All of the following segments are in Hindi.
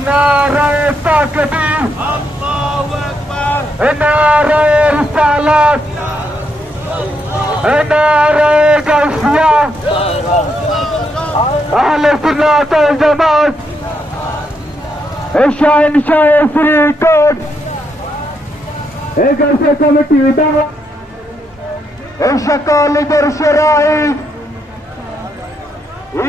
नारे ताकबीर, अल्लाहु अकबर, नारे रिसालत, नारे गौसिया, अहले सुन्नत वल जमात, शाह फरीदकोट, एक ऐसे कमेटी दावा, शकल इधर शराई,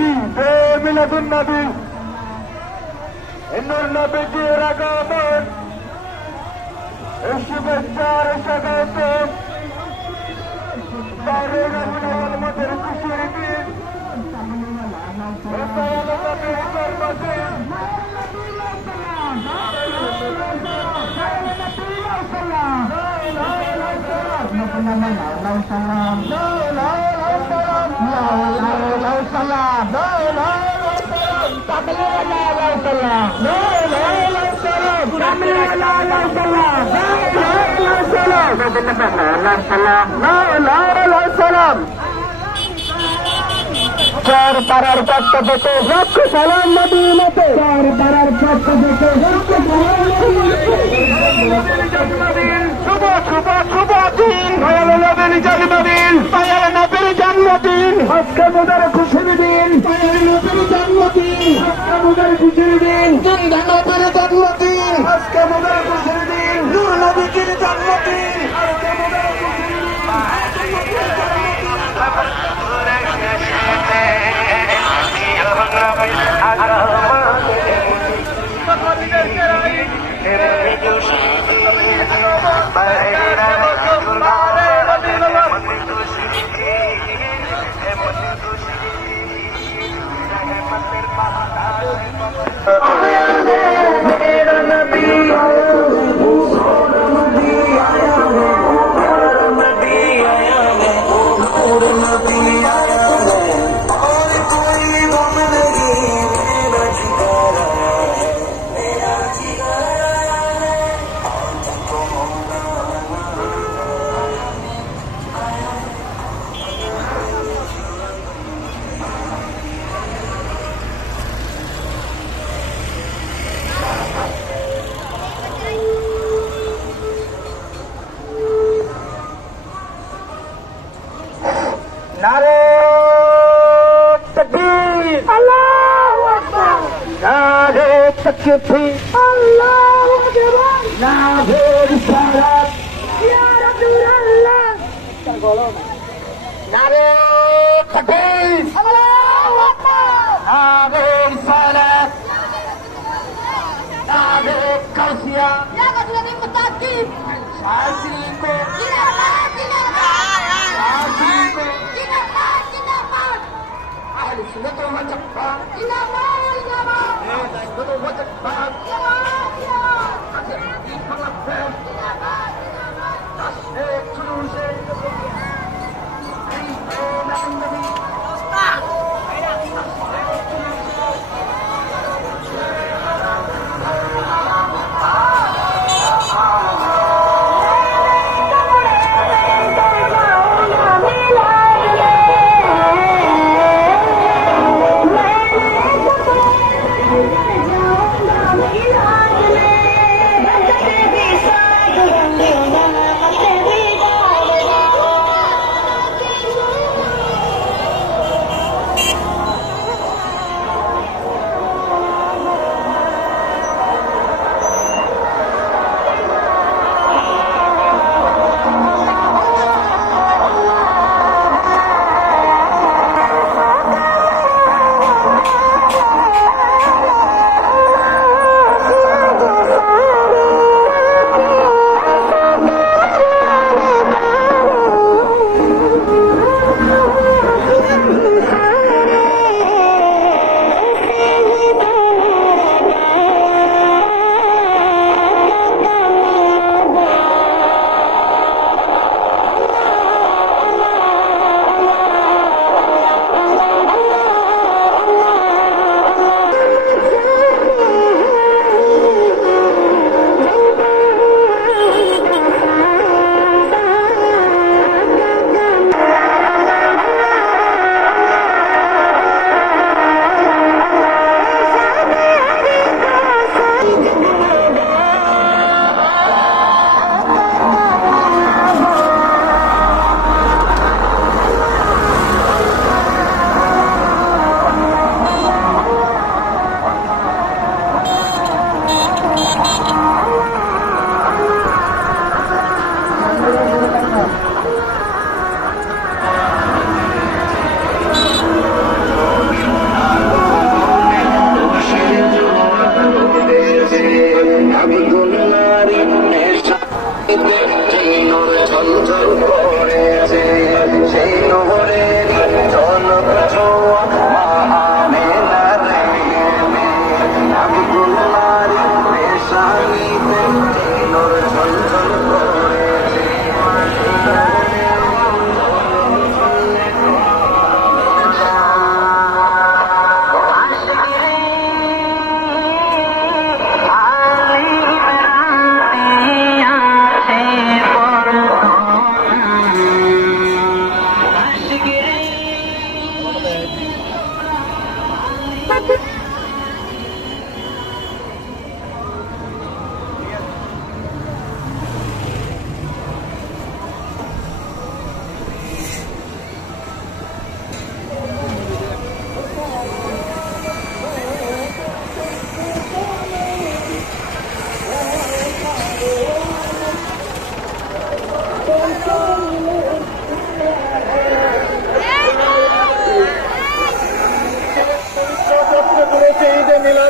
ईद मिलादुन नबी, Nur Nabi ki ragaman, eşi beşar şagatum, Sare Rabuna wal Madar Kushiribin, Esayala Nabi Karmasin, चार पारार पक्ष देते रख सलाम मदीनते चार पारार पक्ष देते रख सलाम जन्मदिन सुबह सुबह सुबह दिन भयाल नबीर जन्मदिन भयाल नबीर जन्मदिन আজকে মুদের খুশির দিন ভয়াল নবীর জন্মদিন আজকে মুদের খুশির দিন জিন্দা নবীর জন্মদিন আজকে মুদের খুশির দিন নূর নবীর জন্মদিন আজকে মুদের খুশির नारे तकबीर अल्लाहु अकबर नारे तकबीर अल्लाहु अकबर नारे रिसालत या रसूलल्लाह नारे तकबीर अल्लाहु अकबर नारे रिसालत नारे गौसिया या गजनबी मुताकिब शासी को जिंदाबाद जिंदाबाद शासी को Sunnah wal Jamaah. Jamaah, jamaah. Sunnah wal Jamaah. Jamaah, jamaah. Ada di pengajian. Jamaah, jamaah. Tasbih terus. Nabi. Ustaz.